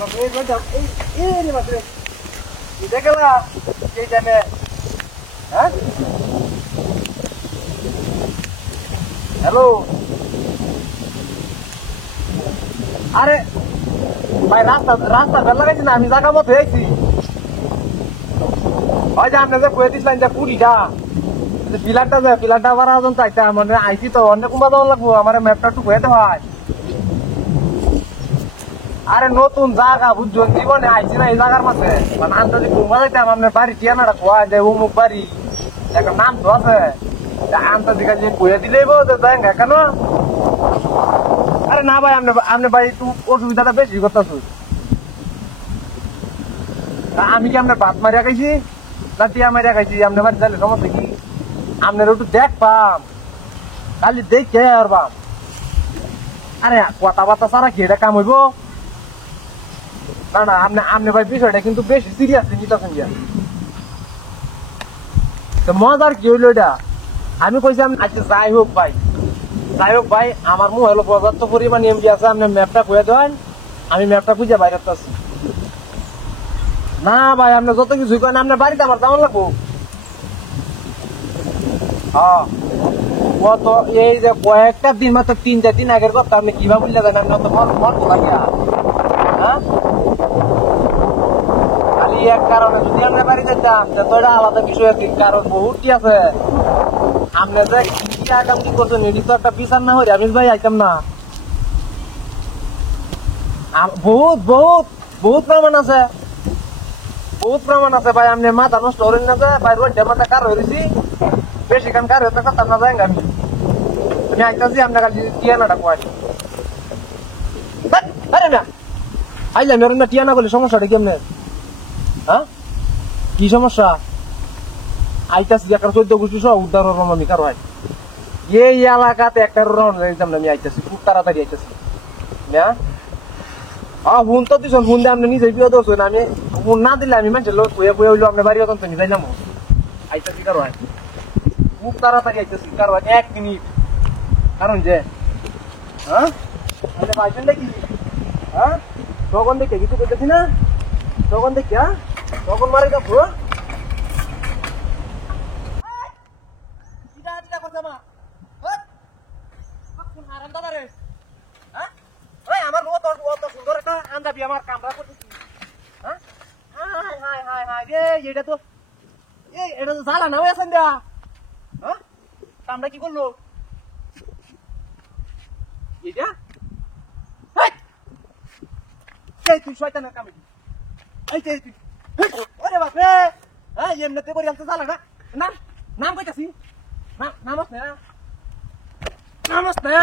Hello, আরে ভাই রাস্তা বেল লাগাইছি না, আমি জায়গা মতো হয়েছি। ওই যে আপনি যে কয়ে দিচ্ছিলেন যে পুরীটা পিলারটা বাড়া ওজন চাইটা মানে আইসি তো অন্য কুম্বা যাওয়া লাগবো, আমার ম্যাপটা একটু কয়ে ভাই। আরে নতুন জায়গা বুঝছো, জীবনে আইসি না এই জায়গার মাঝে, মানে আন্দাজি কুম্বা যাইতাম আপনার বাড়ি টিয়ানাটা খোয়া যে অমুক বাড়ি একটা নাম তো আছে, আন্দাজি কাজে কয়ে দিলেই যাই কেন। আরে না ভাই, আপনি ভাই একটু অসুবিধাটা বেশি করতেছ। আমি কি আপনার ভাত মারিয়া খাইছি না টিয়া মারিয়া খাইছি? আপনার বাড়ি যাইলে সমস্যা কি? আপনার একটু দেখ পাম, খালি দেখে আর বাম। আরে কথা বার্তা ছাড়া কি এটা কাম হইব? না না, আপনি ভাই বিষয়টা কিন্তু বেশি সিরিয়াস নিতেছেন গিয়া। তো মজার কি হইলো এটা? আমি কইছি আচ্ছা যাই হোক ভাই, আমার মোবাইল পর্যাপ্ত পরিমাণ এমবি আছে, আপনি ম্যাপটা খুঁজে দেন, আমি ম্যাপটা খুঁজে বাইরে আসছি। না ভাই, আপনি যত কিছু করেন আপনার বাড়িতে আমার যাওয়া লাগবো। হ্যাঁ, কত এই যে কয়েকটা দিন মাত্র 3-4 দিন আগের কথা, আপনি কিভাবে বুঝলে দেন? আপনি তো মন লাগিয়া হ্যাঁ, খালি এক কারণে যদি আপনার বাড়ি যেতাম তো এটা আলাদা বিষয় আর কি, কারণ বহুতটি আছে। আপনি যে কি আগাম কি করছেন এটি তো একটা বিচার না হইলে আমি ভাই আইতাম না। বহুত বহুত বহুত প্রমাণ আছে, ভাই। আপনি মাথা নষ্ট করেন না যে ভাই, রোডটা মাথা কার হয়েছি বেশি কান কার হতে কথা না যায়। আমি আইতাছি আপনার কাছে টিয়ানাটা কয়। আরে না আইলাম না, টিয়ানা করলে সমস্যাটা কি আপনার? হ্যাঁ, কি সমস্যা? আইতাছি একটা 14 গোষ্ঠী সহ উদ্ধার হলাম আমি, কারো হয় এই এলাকাতে একটা রওনা দিতাম না আমি। আইতাছি খুব তাড়াতাড়ি আইতাছি না। ফোন তো দিচ্ছেন, ফোন দিয়ে আপনি নিজে বিয়ে ধরছেন। আমি ফোন না দিলে আমি মানুষের লোক বয়ে হইলো আপনার বাড়ি অত নিয়ে যাইলাম। আইতাছি কারো হয় খুব তাড়াতাড়ি আইতাছি, কারো হয় 1 মিনিট। কারণ যে হ্যাঁ পাইছেন নাকি? হ্যাঁ, তখন দেখে কিছু করতেছি না, তখন দেখি তখন মারে যাবো। আমার অত সুন্দর একটা আন্দাবি আমার কামরা করতেছি। হ্যাঁ, এটা তো জ্বালা না হয়ে আছেন দেয়া। হ্যাঁ, কামরা কি করলো এটা? তুই শয়তানের কামে ওরে বাপরে। হ্যাঁ, এমনিতে করে আনতে জ্বালা না। নাম কইতাছি, নামাজ না।